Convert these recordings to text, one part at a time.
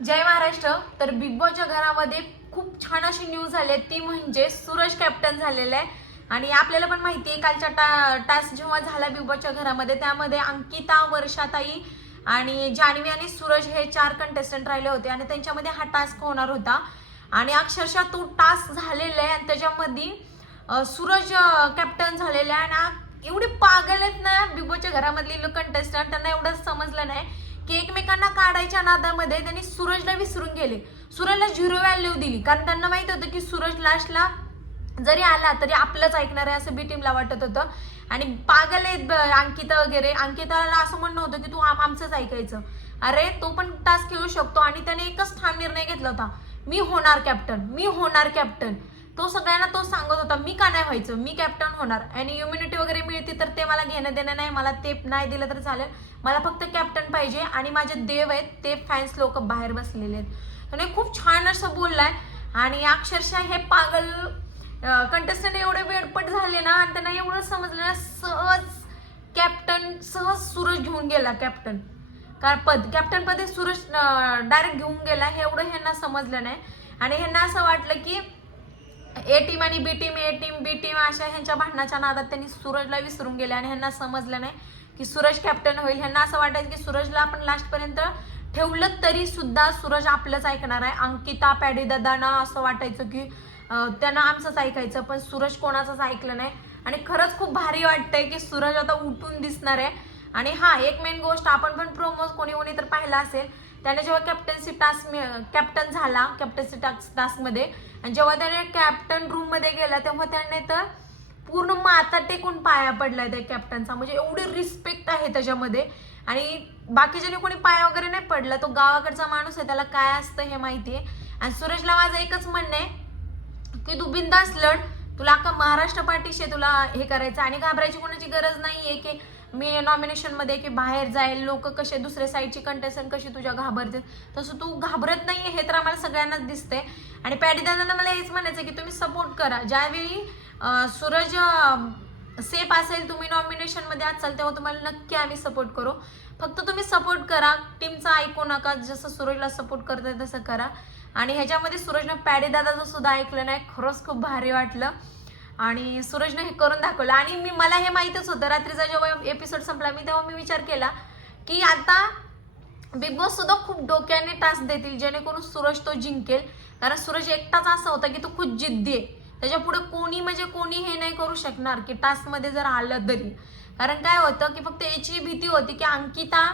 जय महाराष्ट्र. तर बिग बॉसच्या घरामध्ये खूप छान अशी न्यूज झाली आहे. ती म्हणजे सूरज कॅप्टन झालेला आहे. आणि आपल्याला पण माहिती आहे कालच्या टा टास्क जेव्हा झाला बिग बॉसच्या घरामध्ये त्यामध्ये अंकिता वर्षाताई आणि जान्हवी आणि सूरज हे चार कंटेस्टंट राहिले होते. आणि त्यांच्यामध्ये हा टास्क होणार होता. आणि अक्षरशः तो टास्क झालेला आहे. आणि त्याच्यामध्ये सूरज कॅप्टन झालेला आहे. आणि एवढे पागल आहेत ना बिग बॉसच्या घरामधली कंटेस्टंट त्यांना एवढं समजलं नाही. की एकमेकांना काढायच्या नादामध्ये त्यांनी सूरजला विसरून गेले. सूरजला झिरो व्हॅल्यू दिली. कारण त्यांना माहीत होतं की सूरज लास्टला जरी आला तरी आपलंच ऐकणार आहे असं बी टीमला वाटत होतं. आणि पागल आहेत अंकिता वगैरे. अंकिताला असं म्हणणं होतं की तू आम आमचंच ऐकायचं. अरे तो पण टास्क खेळू शकतो. आणि त्याने एकच ठाम निर्णय घेतला होता. मी होणार कॅप्टन मी होणार कॅप्टन तो सगळ्यांना तो सांगत होता मी का नाही व्हायचं? मी कॅप्टन होणार. आणि इम्युनिटी वगैरे मिळते तर ते मला घेणं देणं नाही मला ते नाही दिलं तर चालेल. मला फक्त कॅप्टन पाहिजे आणि माझे देव आहेत ते फॅन्स लोक बाहेर बसलेले आहेत. त्याने खूप छान असं बोललाय. आणि अक्षरशः हे पागल कंटेस्टंट एवढे वेडपट झाले ना आणि त्यांना एवढं समजलं ना सहज कॅप्टन सहज सूरज घेऊन गेला कॅप्टन कारण पद कॅप्टन पदी सूरज डायरेक्ट घेऊन गेला हे एवढं ह्यांना समजलं नाही. आणि ह्यांना असं वाटलं की ए टीम आणि B team A team B team अशा ह्यांच्या भांडणाच्या नादात त्यांनी सूरजला विसरून गेले आणि ह्यांना समजलं नाही की सूरज कॅप्टन होईल. ह्यांना असं वाटायचं की सूरजला आपण लास्टपर्यंत ठेवलं तरी सुद्धा सूरज आपलंच ऐकणार आहे. अंकिता पॅडी दादांना असं वाटायचं की त्यांना आमचंच ऐकायचं पण सूरज कोणाचंच ऐकलं नाही. आणि खरंच खूप भारी वाटतंय की सूरज आता उठून दिसणार आहे. आणि हा एक मेन गोष्ट आपण पण प्रोमोज कोणी कोणी तर पाहिला असेल. त्याने जेव्हा कॅप्टन्सी टास्क कॅप्टन झाला कॅप्टन्सी टास्क टास्कमध्ये आणि जेव्हा त्याने कॅप्टन रूममध्ये गेला तेव्हा त्याने तर पूर्ण माता टेकून पाया पडलाय त्या कॅप्टनचा म्हणजे एवढी रिस्पेक्ट आहे त्याच्यामध्ये. आणि बाकीच्याने कोणी पाया वगैरे नाही पडला. तो गावाकडचा माणूस आहे त्याला काय असतं हे माहिती आहे. आणि सुरेशला माझं एकच म्हणणं आहे की तू बिंदास लढ. तुला अख्खा महाराष्ट्र पाठीशी तुला हे करायचं आणि घाबरायची कोणाची गरज नाही आहे की मी नॉमिनेशनमध्ये की बाहेर जाईल लोक कसे दुसऱ्या साईडची कंटेस्टंट कशी तुझ्या घाबरते तसं तू घाबरत नाही हे तर आम्हाला सगळ्यांनाच दिसते आणि पॅडीदादांना मला हेच म्हणायचं की तुम्ही सपोर्ट करा. ज्यावेळी सूरज सेफ असेल तुम्ही नॉमिनेशनमध्ये असाल तेव्हा तुम्हाला नक्की आम्ही सपोर्ट करू. फक्त तुम्ही सपोर्ट करा. टीमचा ऐकू नका. जसं सूरजला सपोर्ट करताय तसं करा. आणि ह्याच्यामध्ये सूरजनं पॅडीदादाचं सुद्धा ऐकलं नाही. खरंच खूप भारी वाटलं. आणि सूरजनं हे करून दाखवलं. आणि मी मला हे माहीतच होतं. रात्रीचा जेव्हा एपिसोड संपला मी तेव्हा मी विचार केला की आता बिग बॉस सुद्धा खूप डोक्याने टास्क देतील जेणेकरून सूरज तो जिंकेल. कारण सूरज एकटाच असा होता की तो खूप जिद्दी आहे. त्याच्या पुढे कोणी म्हणजे कोणी हे नाही करू शकणार की टास्कमध्ये जर आलं तरी. कारण काय होतं की फक्त याची भीती होती की अंकिता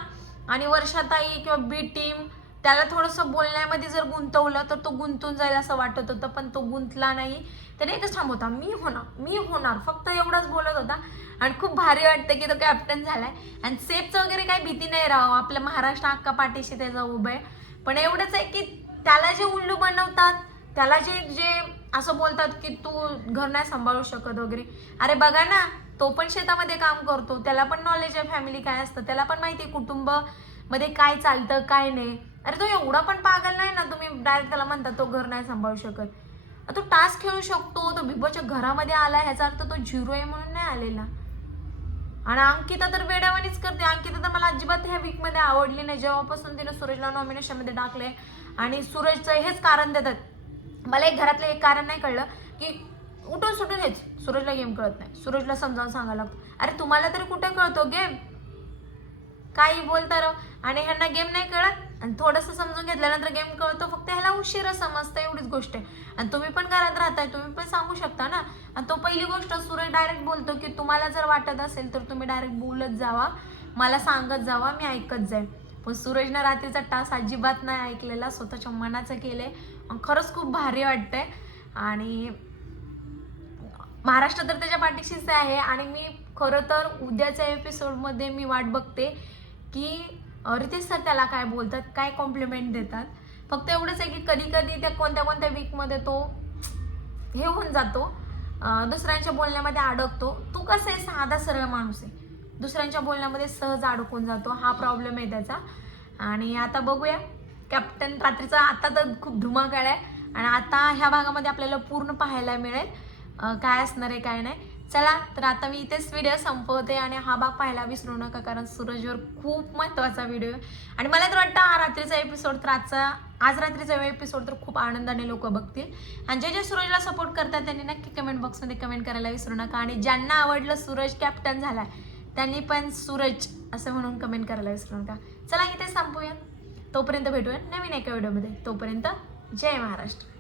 आणि वर्षाताई किंवा बी टीम त्याला थोडंसं बोलण्यामध्ये जर गुंतवलं तर तो गुंतून जाईल असं वाटत होतं पण तो गुंतला नाही. त्याने एकच थांबवता मी होणार मी होणार फक्त एवढंच बोलत होता. आणि खूप भारी वाटतं की तो कॅप्टन झालाय. आणि सेफचं वगैरे काही भीती नाही राहावं आपल्या महाराष्ट्र अक्का पाठीशी त्याचा उभं आहे. पण एवढंच आहे की त्याला जे उल्लू बनवतात त्याला जे जे असं बोलतात की तू घर नाही सांभाळू शकत वगैरे. अरे बघा ना तो पण शेतामध्ये काम करतो त्याला पण नॉलेज आहे फॅमिली काय असतं त्याला पण माहिती आहे कुटुंबमध्ये काय चालतं काय नाही. अरे तो एवढा पण पागल नाही ना तुम्ही डायरेक्ट त्याला म्हणता तो घर नाही सांभाळू शकत. तो टास्क खेळू शकतो तो बिबोच्या घरामध्ये आला ह्याचा अर्थ तो झिरो आहे म्हणून नाही आलेला. आणि अंकिता तर वेड्यावानीच करते. अंकिता तर मला अजिबात ह्या वीकमध्ये आवडली नाही. जेव्हापासून तिने सूरजला नॉमिनेशनमध्ये टाकले आणि सूरजचं हेच कारण देतात. मला एक घरातलं एक कारण नाही कळलं की उठून सुटून हेच. सूरजला गेम कळत नाही. सूरजला समजावून सांगायला लागतं. अरे तुम्हाला तरी कुठे कळतो गेम काही बोलता राव. आणि ह्यांना गेम नाही कळत? आणि थोडंसं समजून घेतल्यानंतर गेम कळतो फक्त ह्याला उशिरा समजतं एवढीच गोष्ट आहे. आणि तुम्ही पण घरात राहताय तुम्ही पण सांगू शकता ना. आणि तो पहिली गोष्ट सूरज डायरेक्ट बोलतो की तुम्हाला जर वाटत असेल तर तुम्ही डायरेक्ट बोलत जावा. मला सांगत जावा मी ऐकत जाईल. पण सूरजनं रात्रीचा टास अजिबात नाही ऐकलेला स्वतःच्या मनाचं केलं आहे खरंच खूप भारी वाटतंय. आणि महाराष्ट्र तर त्याच्या पाठीशीच आहे. आणि मी खरं तर उद्याच्या एपिसोडमध्ये मी वाट बघते की रितेश सर त्याला काय बोलतात काय कॉम्प्लिमेंट देतात? फक्त एवढंच आहे की कधी कधी त्या कोणत्या कोणत्या वीकमध्ये तो हे होऊन जातो. दुसऱ्यांच्या बोलण्यामध्ये अडकतो. तू कसं आहे? साधा सरळ माणूस आहे. दुसऱ्यांच्या बोलण्यामध्ये सहज अडकून जातो. हा प्रॉब्लेम आहे त्याचा. आणि आता बघूया. कॅप्टन रात्रीचा आता तर खूप धुमाकाळ आहे. आणि आता ह्या भागामध्ये आपल्याला पूर्ण पाहायला मिळेल. काय असणार आहे काय नाही. चला तर आता मी इथेच व्हिडिओ संपवते आणि हा भाग पाहायला विसरू नका कारण सूरजवर खूप महत्त्वाचा व्हिडिओ आहे. आणि मला तर वाटतं हा रात्रीचा एपिसोड तर आजचा आज रात्रीचा एपिसोड तर खूप आनंदाने लोक बघतील. आणि जे जे सूरजला सपोर्ट करतात त्यांनी नक्की कमेंट बॉक्समध्ये कमेंट करायला विसरू नका. आणि ज्यांना आवडलं सूरज कॅप्टन झाला त्यांनी पण सूरज असं म्हणून कमेंट करायला विसरू नका. चला इथे संपूया. तोपर्यंत भेटूया नवीन एका व्हिडिओमध्ये तोपर्यंत जय महाराष्ट्र.